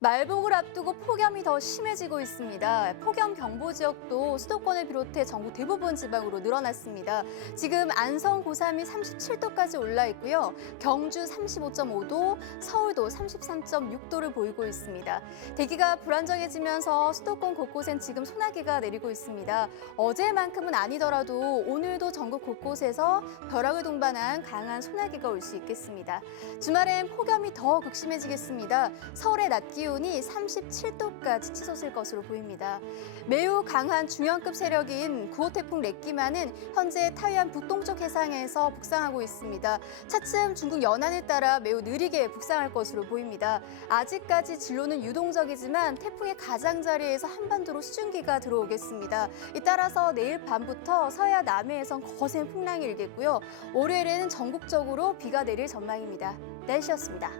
말복을 앞두고 폭염이 더 심해지고 있습니다. 폭염 경보 지역도 수도권을 비롯해 전국 대부분 지방으로 늘어났습니다. 지금 안성 고삼이 37도까지 올라 있고요. 경주 35.5도, 서울도 33.6도를 보이고 있습니다. 대기가 불안정해지면서 수도권 곳곳엔 지금 소나기가 내리고 있습니다. 어제만큼은 아니더라도 오늘도 전국 곳곳에서 벼락을 동반한 강한 소나기가 올 수 있겠습니다. 주말엔 폭염이 더 극심해지겠습니다. 서울의 낮 기온 이 37도까지 치솟을 것으로 보입니다. 매우 강한 중형급 세력인 9호 태풍 렉기만은 현재 타이완 북동쪽 해상에서 북상하고 있습니다. 차츰 중국 연안을 따라 매우 느리게 북상할 것으로 보입니다. 아직까지 진로는 유동적이지만 태풍의 가장자리에서 한반도로 수증기가 들어오겠습니다. 이 따라서 내일 밤부터 서해와 남해에선 거센 풍랑이 일겠고요. 월요일에는 전국적으로 비가 내릴 전망입니다. 날씨였습니다.